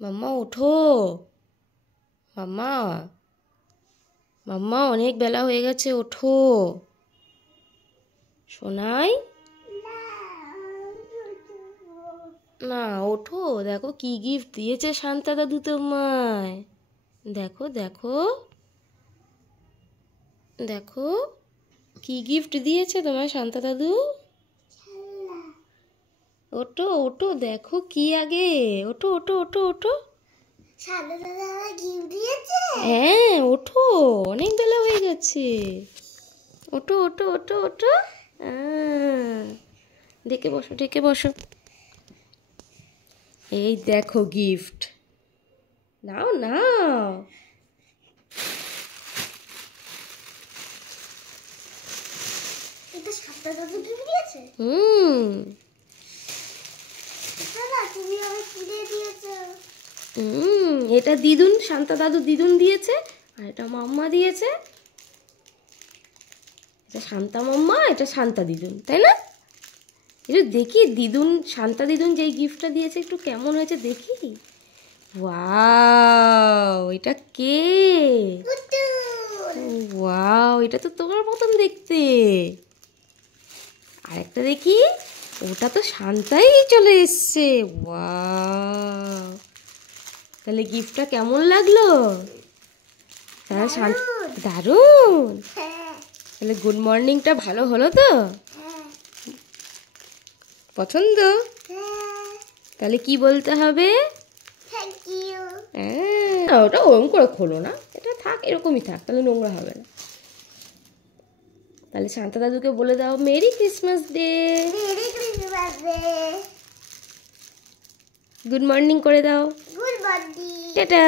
মাম্মা ওঠো, মাম্মা মাম্মা অনেক বেলা হয়ে গেছে, ওঠো সোনাই। না ওঠো, দেখো কি গিফট দিয়েছে শান্তা দাদু তোমায়। দেখো দেখো দেখো কি গিফট দিয়েছে তোমায় শান্তা দাদু। ওঠো ওঠো, দেখো কি আগে, ওঠো ওঠো ওঠো ওঠো। হ্যাঁ ওঠো, অনেক বেলা হয়ে গেছে, ওঠো ওঠো ওঠো ওঠো। ডেকে বসো ডেকে বসো। এই দেখো গিফট, নাও নাও। এটা দিদুন, শান্তা দাদু দিদুন দিয়েছে, আর এটা মাম্মা দিয়েছে। এটা শান্তা মাম্মা, এটা শান্তা দিদুন, তাই না? একটু দেখি দিদুন, শান্তা দিদুন যেই গিফটটা দিয়েছে একটু কেমন হয়েছে দেখি। ওয়াও, এটা কে? ওয়াও, এটা তো তোমার মতন দেখতে। আরেকটা দেখি, ওটা তো শান্তাই চলে এসছে। ওয়াও, তাহলে গিফটটা কেমন লাগলো? দারুণ। তাহলে গুড মর্নিংটা ভালো হলো তো? পছন্দ? তাহলে কি বলতে হবে? ওটা ওরকম করে খোলো না, এটা থাক এরকমই থাক, তাহলে নোংরা হবে না। তাহলে শান্তা দাদুকে বলে দাও merry Christmas day, good morning করে দাও, টাটা।